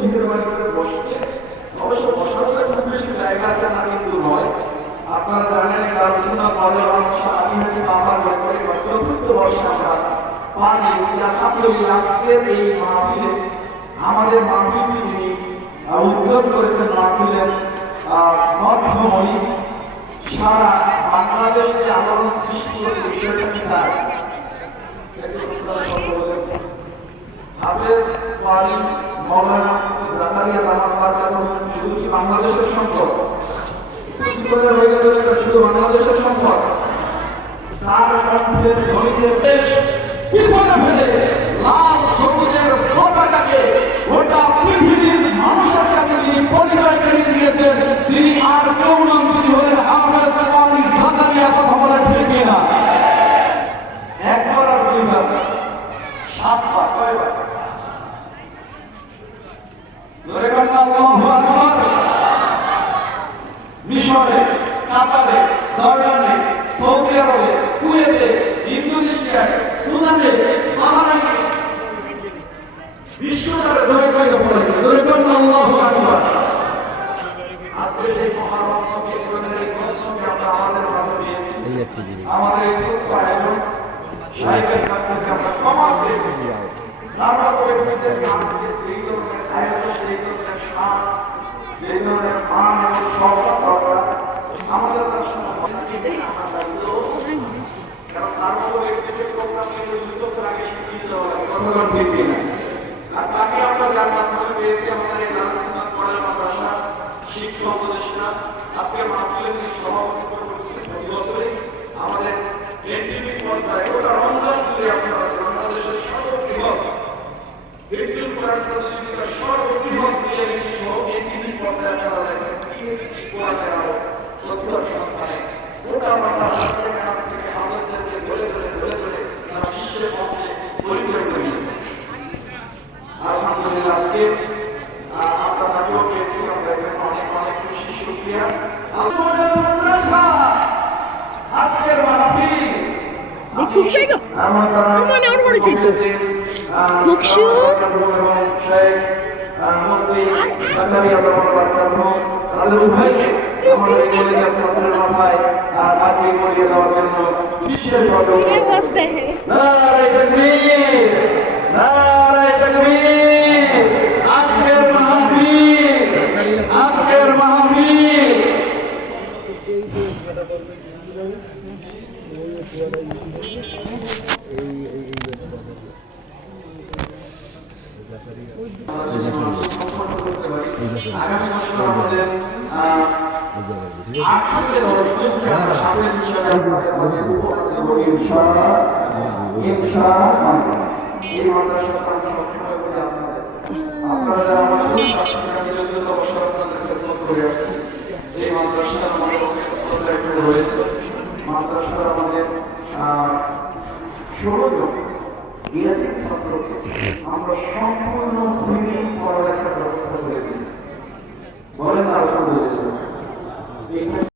নিজের বাড়িতে বসতে অবশ্য বসার খুব বেশি জায়গা আছে না কিন্তু নয়। আপনারা জানেন গার্লসুনা বলে অংশ আদিবাসী বাবার ব্যাপারে চতুর্থ বর্ষে আমরা পানি আলহামদুলিল্লাহ আজকের এই মাহফিলে আমাদের মাহফিলটি তিনি উদ্যোগ করেছেন। মাহফিলের মাধ্যমে সারা বাংলাদেশে আলোড়ন সৃষ্টি করে বিষয়টি তার হাফেজ ওয়ালি মাওলানা জাকারিয়া শুধু কি বাংলাদেশের সম্পদ, শুধু বাংলাদেশের সম্পদ, তার কণ্ঠের ধ্বনিতে দেশ পিছনে ফেলে লাল সবুজের পতাকাকে গোটা পৃথিবীর মানুষের কাছে তিনি পরিচয় করে দিয়েছেন। তিনি আর কেউ নন, তিনি হলেন হাফেজ ওয়ালি জাকারিয়া। কথা বলেন ঠিক কিনা? একবার আর দুইবার, সাতবার, কয়বার? মিশরে, কাতারে, জর্ডানে, সৌদি আরবে, কুয়েতে, ইন্দোনেশিয়ায়, সুদানে, বাহরাইনে বিশ্বজুড়ে ধরে পড়েছে। আল্লাহু আকবার। আজকে সেই মহারত্নকে আমরা আমাদের মাঝে দিয়েছি। আমাদের এই ছোট্ট আয়োজন সাহেবের কাছ থেকে আমরা ক্ষমা পেয়েছি। আমরা ব্যক্তিদের মানুষকে এই ধরনের আয়োজন, এই ধরনের সাজ, এই ধরনের মান এবং সম্মান দরকার আমাদের কারণ তারপর ব্যক্তিদের প্রোগ্রামে 2 বছর আগে শিখিয়ে দেওয়া লাগে। কথা ঠিক না? আর তাকে আমরা যার মাধ্যমে পেয়েছি আমাদের এই রাজস্থান পড়ার মাদ্রাসা শিক্ষা উপদেষ্টা আজকে মাহফিলের যিনি সভাপতিত্ব করছেন প্রতি বছরই আমাদের এনটিভি পর্যায়ে ওটা রমজান জুড়ে আপনারা বাংলাদেশের সর্ববৃহৎ ভেক্সিন কোরআন প্রতিযোগিতার সর্ববৃহৎ রিয়েলিটি শো এনটিভি পর্যায়ে আপনারা দেখেন পিএসটি কোরআনের আলো প্রতিবার সন্তানে ওটা আমরা থেকে আমাদেরকে ধরে তারা বিশ্বের মধ্যে পরিচয় করি। আলহামদুলিল্লাহ আজকে আমরা তাকেও পেয়েছি, আমরা এখানে অনেক অনেক খুশি। শুকরিয়া। আজকের মাহফিল আমরা সম্পূর্ণ পড়ালেখার ব্যবস্থা করে দিচ্ছি। বলেন আলহামদুলিল্লাহ।